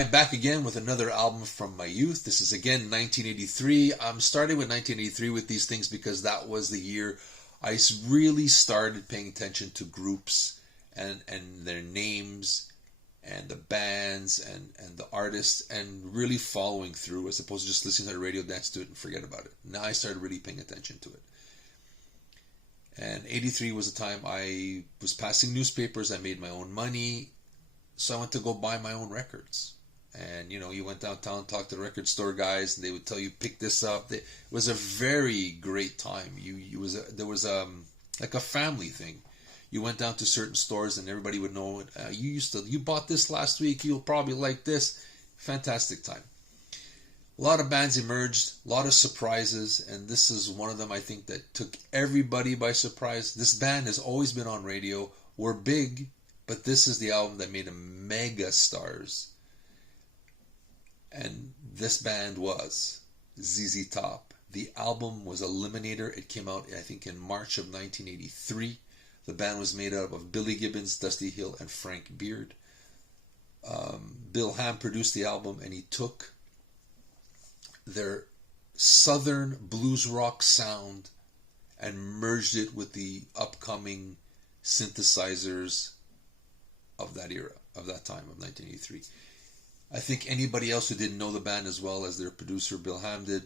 I'm back again with another album from my youth. This is again 1983. I'm starting with 1983 with these things because that was the year I really started paying attention to groups and their names and the bands and the artists and really following through as opposed to just listening to the radio, dance to it, and forget about it. Now I started really paying attention to it. And 83 was the time I was passing newspapers. I made my own money. So I went to go buy my own records. And, you went downtown, talked to the record store guys, and they would tell you, pick this up. It was a very great time. There was like a family thing. You went down to certain stores and everybody would know, you bought this last week, you'll probably like this. Fantastic time. A lot of bands emerged, a lot of surprises, and this is one of them I think that took everybody by surprise. This band has always been on radio. We're big, but this is the album that made them mega stars. And this band was ZZ Top. The album was Eliminator. It came out, I think, in March of 1983. The band was made up of Billy Gibbons, Dusty Hill, and Frank Beard. Bill Ham produced the album, and he took their southern blues rock sound and merged it with the upcoming synthesizers of that era, of that time, of 1983. I think anybody else who didn't know the band as well as their producer Bill Ham did,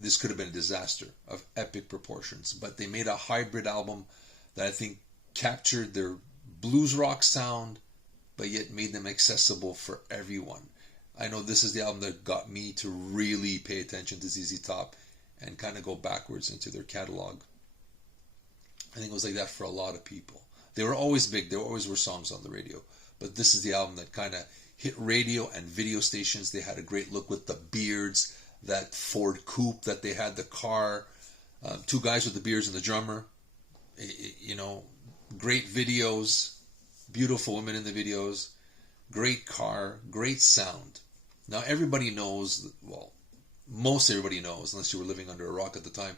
this could have been a disaster of epic proportions. But they made a hybrid album that I think captured their blues rock sound, but yet made them accessible for everyone. I know this is the album that got me to really pay attention to ZZ Top and kind of go backwards into their catalog. I think it was like that for a lot of people. They were always big. There always were songs on the radio. But this is the album that kind of hit radio and video stations. They had a great look with the beards, that Ford coupe that they had, the car, two guys with the beards and the drummer. Great videos, beautiful women in the videos, great car, great sound. Now everybody knows, well, most everybody knows, unless you were living under a rock at the time,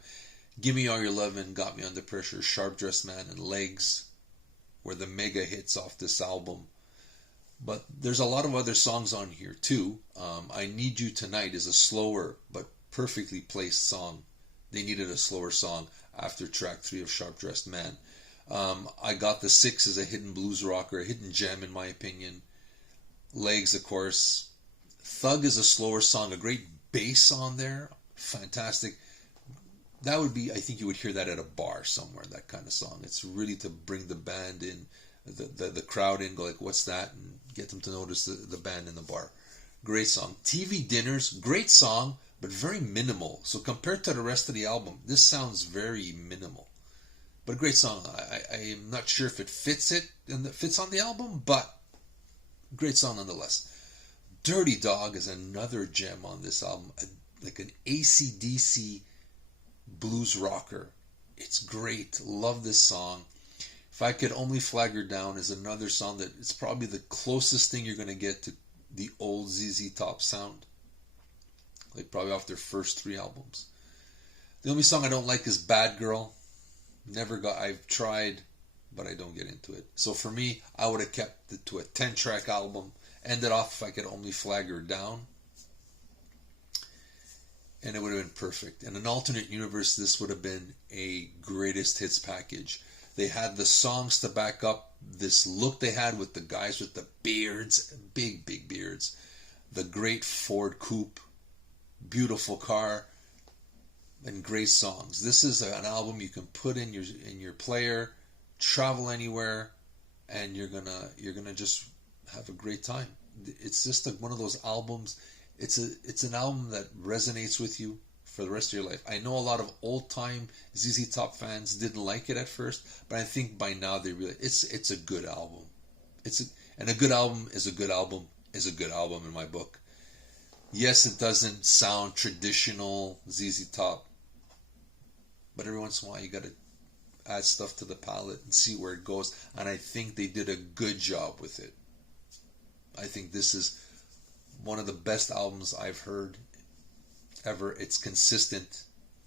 Gimme All Your Lovin', Got Me Under Pressure, Sharp Dressed Man, and Legs were the mega hits off this album. But there's a lot of other songs on here too. I Need You Tonight is a slower but perfectly placed song. They needed a slower song after track 3 of Sharp Dressed Man. I Got the Six is a hidden blues rocker, a hidden gem in my opinion. Legs, of course. Thug is a slower song, a great bass on there. Fantastic. That would be, I think you would hear that at a bar somewhere, that kind of song. It's really to bring the band in, the crowd in, go like, what's that? And get them to notice the band in the bar. Great song. TV Dinners, great song, but very minimal. So compared to the rest of the album, this sounds very minimal. But a great song. I am not sure if it fits on the album, but great song nonetheless. Dirty Dog is another gem on this album, like an AC/DC blues rocker. It's great. Love this song. If I Could Only Flag Her Down is another song that it's probably the closest thing you're going to get to the old ZZ Top sound. Like probably off their first 3 albums. The only song I don't like is Bad Girl. I've tried, but I don't get into it. So for me, I would have kept it to a 10-track album. Ended off If I Could Only Flag Her Down. And it would have been perfect. In an alternate universe, this would have been a greatest hits package. They had the songs to back up this look they had with the guys with the beards, big beards. The great Ford coupe, beautiful car, and great songs. This is an album you can put in your player, travel anywhere, and you're gonna just have a great time. It's just one of those albums. It's an album that resonates with you for the rest of your life. I know a lot of old-time ZZ Top fans didn't like it at first, but I think by now they really it's a good album. And a good album is a good album is a good album in my book. Yes, it doesn't sound traditional ZZ Top, but every once in a while you got to add stuff to the palette and see where it goes. And I think they did a good job with it. I think this is one of the best albums I've heard ever. It's consistent,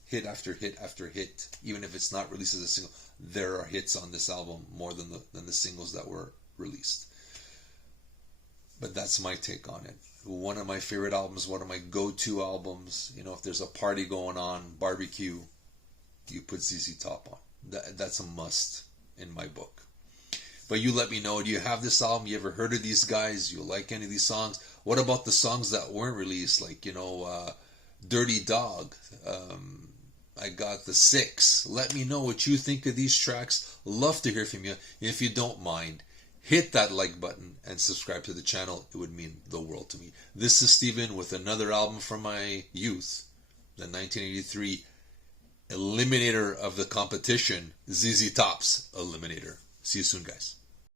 hit after hit after hit. Even if it's not released as a single, there are hits on this album more than the singles that were released. But that's my take on it. One of my favorite albums, one of my go-to albums. You know, if there's a party going on, barbecue, you put ZZ Top on. That's a must in my book. But you let me know, do you have this album? You ever heard of these guys? You like any of these songs? What about the songs that weren't released? Like, you know, Dirty Dog. I got The Six. Let me know what you think of these tracks. Love to hear from you. If you don't mind, hit that like button and subscribe to the channel. It would mean the world to me. This is Steven with another album from my youth, the 1983 Eliminator of the competition, ZZ Top's Eliminator. See you soon, guys.